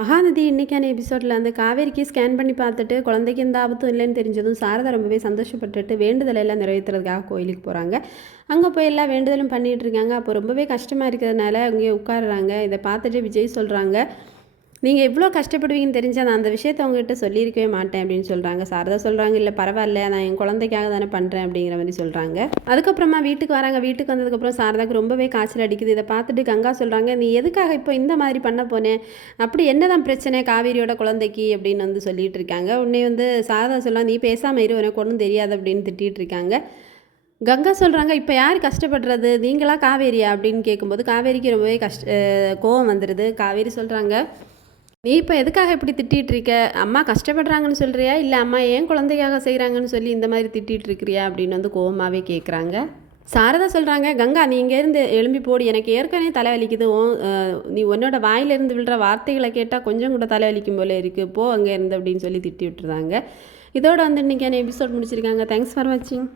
மகாநதி இன்றைக்கான எபிசோடில் அந்த காவேரிக்கு ஸ்கேன் பண்ணி பார்த்துட்டு குழந்தைக்கு எந்த ஆபத்தும் இல்லைன்னு தெரிஞ்சதும் சாரதா ரொம்பவே சந்தோஷப்பட்டுட்டு வேண்டுதலை எல்லாம் நிறைவேற்றுறதுக்காக கோயிலுக்கு போகிறாங்க அங்கே போய் எல்லாம் வேண்டுதலும் பண்ணிகிட்ருக்காங்க இருக்காங்க. அப்போ ரொம்பவே கஷ்டமாக இருக்கிறதுனால அங்கேயே உட்காருறாங்க. இதை பார்த்துட்டு விஜய் சொல்கிறாங்க நீங்கள் எவ்வளோ கஷ்டப்படுவீங்கன்னு தெரிஞ்சால் நான் அந்த விஷயத்தை அவங்ககிட்ட சொல்லியிருக்கவே மாட்டேன் அப்படின்னு சொல்கிறாங்க சாரதா சொல்கிறாங்க இல்லை பரவாயில்ல நான் என் குழந்தைக்காக தானே பண்ணுறேன் அப்படிங்கிற மாதிரி சொல்கிறாங்க அதுக்கப்புறமா வீட்டுக்கு வராங்க. வீட்டுக்கு வந்ததுக்கப்புறம் சாரதாக்கு ரொம்பவே காய்ச்சல் அடிக்குது. இதை பார்த்துட்டு கங்கா சொல்கிறாங்க நீ எதுக்காக இப்போ இந்த மாதிரி பண்ண போனேன் அப்படி என்னதான் பிரச்சனை காவேரியோட குழந்தைக்கு? அப்படின்னு வந்து சொல்லிகிட்டு இருக்காங்க. உடனே வந்து சாரதா சொல்லலாம் நீ பேசாமல் இரு உனக்கு ஒன்றும் தெரியாது அப்படின்னு திட்டிகிட்டு இருக்காங்க. கங்கா சொல்கிறாங்க இப்போ யார் கஷ்டப்படுறது? நீங்களா காவேரியா? அப்படின்னு கேட்கும்போது காவேரிக்கு ரொம்பவே கஷ்ட கோவம் வந்துடுது காவேரி சொல்கிறாங்க நீ இப்போ எதுக்காக இப்படி திட்டிகிட்டு இருக்க அம்மா கஷ்டப்படுறாங்கன்னு சொல்கிறியா இல்லை அம்மா ஏன் குழந்தைக்காக செய்கிறாங்கன்னு சொல்லி இந்த மாதிரி திட்டிகிட்டு இருக்கிறியா அப்படின்னு வந்து கோவமாகவே கேட்குறாங்க சாரதா சொல்கிறாங்க கங்கா நீ இங்கேருந்து எழும்பி போடி. எனக்கு ஏற்கனவே தலைவலிக்குது. நீ உன்னோட வாயிலிருந்து விழுற வார்த்தைகளை கேட்டால் கொஞ்சம் கூட தலைவலிக்கும் போல இருக்குது போ அங்கே இருந்து அப்படின்னு சொல்லி திட்டி விட்டுருந்தாங்க இதோட வந்து இன்றைக்கான எபிசோட் முடிச்சிருக்காங்க. தேங்க்ஸ் ஃபார் வாட்சிங்